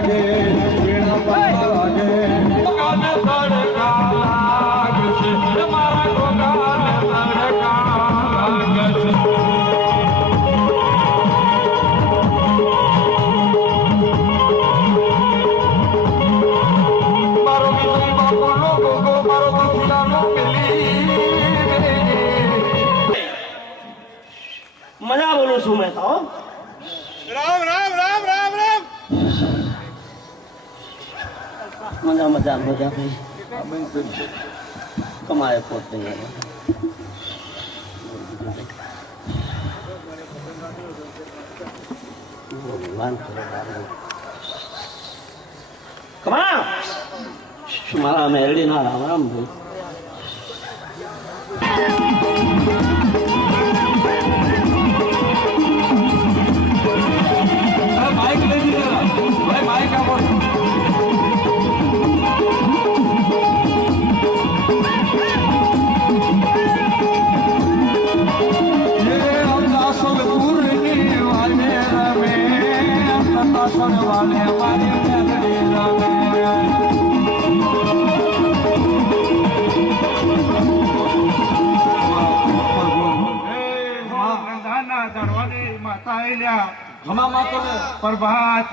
વાગે વીણા વાગે કાને તડકા લાગશે મારા ગોગાને તડકા લાગશે મારો બીજી બાપો લોકો મારો દુખિયાનો મજા બોલું છું મેં તો રામ રામ રામ રામ રામ મજા મજા મજા ભાઈ કમાય પોત નહીં કમા મારા મેરડી ના રામ રામ ભાઈ માઇક લઈ દીધા ભાઈ માઇક આપો વાલે મારી મેલડી રમે પ્રભાત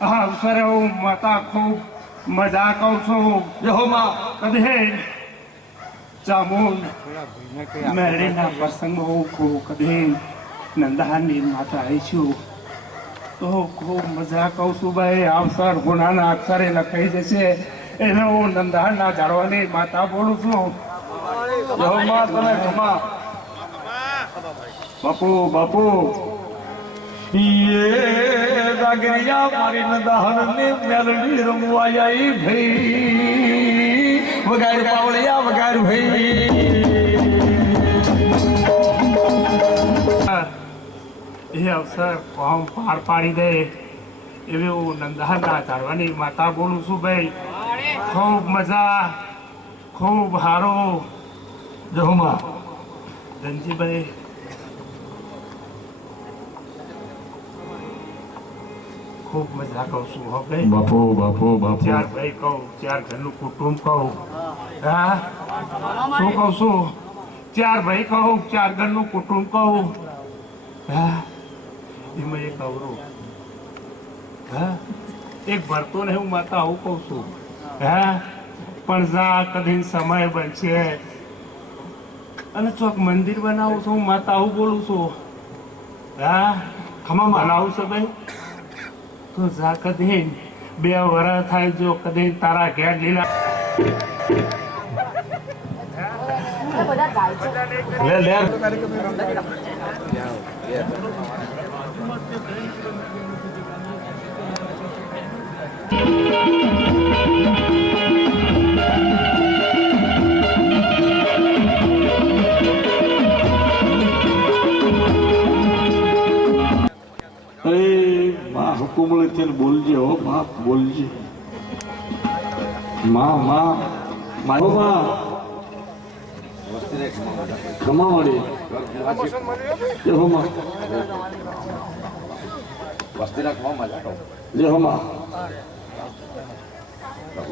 અવસરે હું માતા ખૂબ મજા કહું છું કદે ચામુંડ મેળીના પ્રસંગમાં હું ખૂબ કદે નંદાની માતા આવી છું તો ખૂબ મજા કહું છું ભાઈ અવસર ગુનાના અક્ષરે લખાઈ જશે એને હું નંદાના જાળવાની માતા બોલું છું તમે બાપુ બાપુ જાગરિયા મારી નદાહન ને મેલડી રમવા આવી ભાઈ વગાડ પાવળિયા વગાડ ભાઈ એ અવસર કોમ પાર પાડી દે એવી હું નંદાના ધારવાની માતા બોલું છું ભાઈ ખૂબ મજા ખૂબ હારો જહોમાં ધનજીભાઈ ખૂબ મજા કહું છું હો ભાઈ બાપુ બાપુ બાપુ ચાર ભાઈ કહું ચાર ઘરનું કુટુંબ કહું હા શું કહું છું ચાર ભાઈ કહું ચાર ઘરનું કુટુંબ કહું હા એમાં એક અવરું હા એક ભરતો ને હું માતા આવું કહું છું હા પણ જા કદી સમય બનશે અને ચોક મંદિર બનાવું છું હું માતા આવું બોલું છું હા ખમા બનાવું છે ભાઈ તો જા કદી 2 વર્ષ થાય જો કદી તારા ઘેર લીલા લે લે હુકુમલે છે બોલજે હો માં બોલજે માં માં મારો માં ખમા મળી જે હો માં જે હો માં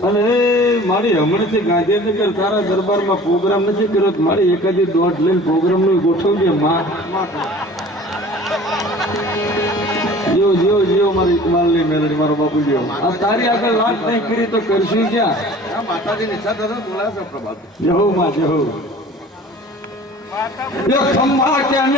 અને મારી હમણાંથી ગાંધીનગર તારા દરબારમાં પ્રોગ્રામ નથી કર્યો મારી એકાદી દોઢ લઈને પ્રોગ્રામ નું ગોઠવજે માં જીઓ જીઓ જીઓ મારી કુમારની મેલડી મારો બાપુ જીઓ આ તારી આગળ વાત નહીં કરી તો કરશું ક્યાં માતાજીની ઈચ્છા થશે બોલાશે પ્રભાત જય હો માં જય હો યો ખમ્મા ક્યાં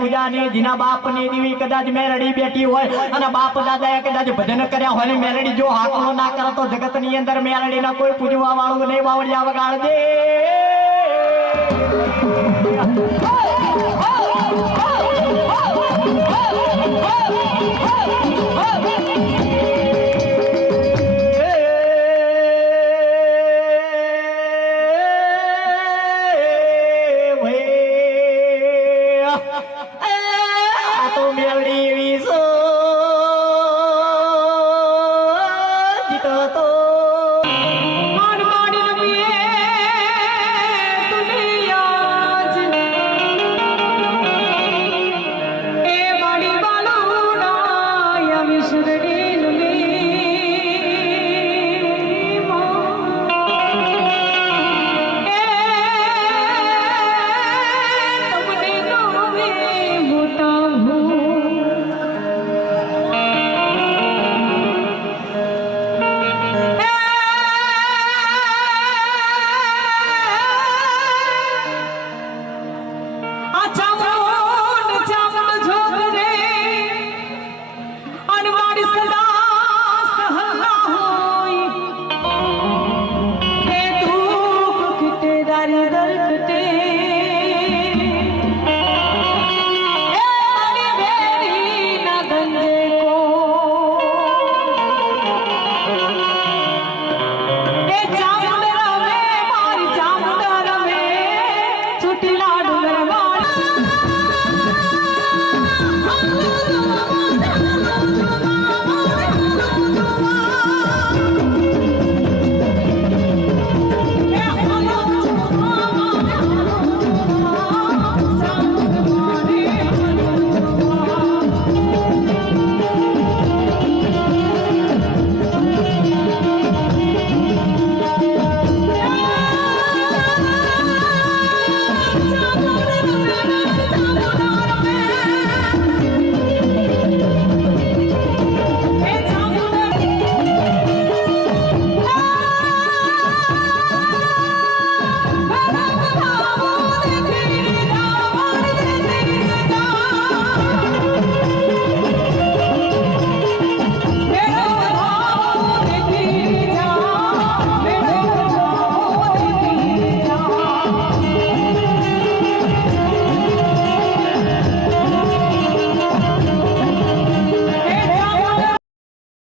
પૂજાની જીના બાપની દેવી કદાચ મેલડી બેઠી હોય અને બાપ દાદાએ કદાચ ભજન કર્યા હોય ને મેલડી જો હાકલો ના કરે તો જગતની અંદર મેલડીના કોઈ પૂજવા વાળું નહીં. વાવડિયા વગાડજે. એ માડી બાલુના યમ સુરડી